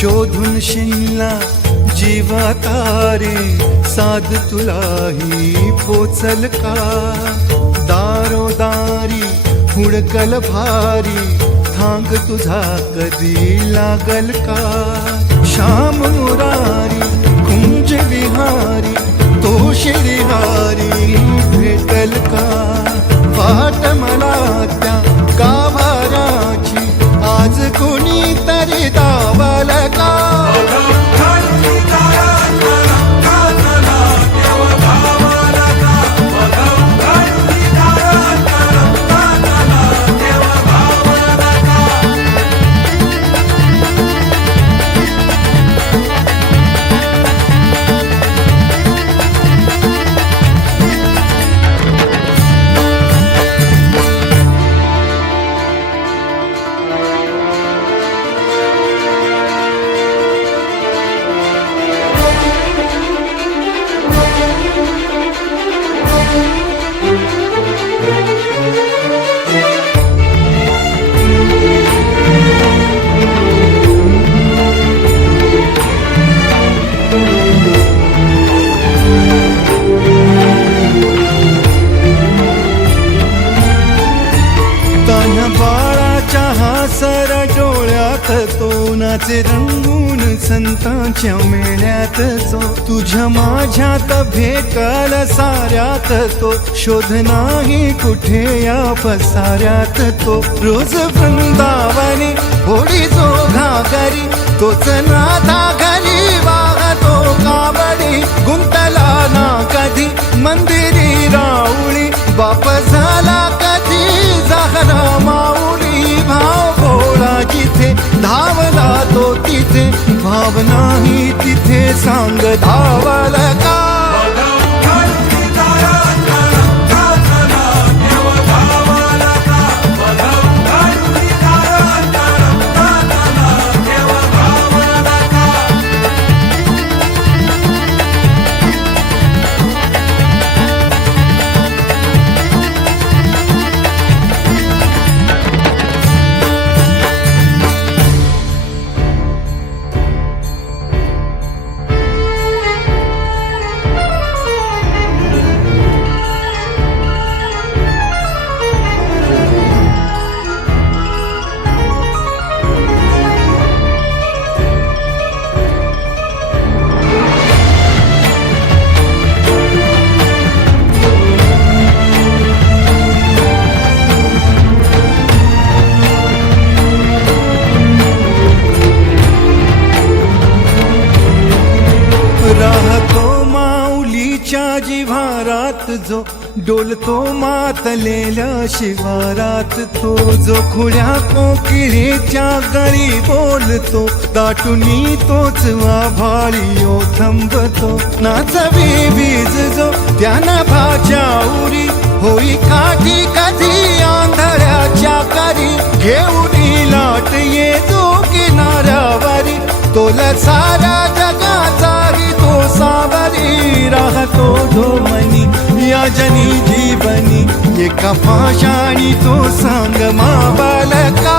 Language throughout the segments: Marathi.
शोधून शिनला जीवा तारे साध तुलाही पोचल का दारोदारी हुडकल भारी थांग तुझा कधी लागल का श्याम मुरारी कुंज विहारी तो शिरिहारी भेटल का वाट मला त्या गाभाराची आज कोणी तरी दावल का सर डोळ्यात तो नाचे रंगून संतांच्या मेळ्यात जो तुझ्या माझ्यात भेटल साऱ्यात तो शोध नाही कुठे या पसाऱ्यात तो रोज वृंदावनी होडी जो घागरी तोच नाथा घरी वाहतो कावडी गुंतला ना कधी मंदिरी राऊळी बाप झाला कधी जाहरा माऊली भाव भोळा जिथे धावला तो तिथे भाव नाही तिथे सांग धावल का राहतो माऊलीच्या जिव्हारात जो डोलतो मातलेल्या शिवारात तो जो खुळ्या कोकिळेच्या गळी बोलतो दाटुनी तोच आभाळी ओ थांबतो नाचवी वीज जो त्यानं भाच्या उरी होई काठी कधी आंधळ्याच्या करी घेऊन लाट येतो किनाऱ्यावरी तोला सारा जगाचाही तो सावरी राहतो धोमनी या जनी जीवनी एका पाषाणी तो सांग मावल का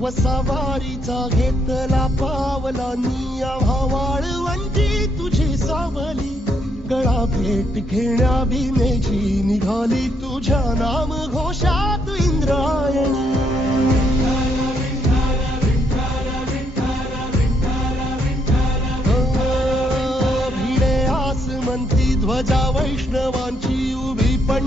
वसावारीचा घेतला पावला निया भावाळवंती तुझी सावली गळा भेट घेण्या भीमेची निघाली तुझ्या नाम घोषात इंद्रायणी ध्वजा वैष्णवांची उभी पंढरी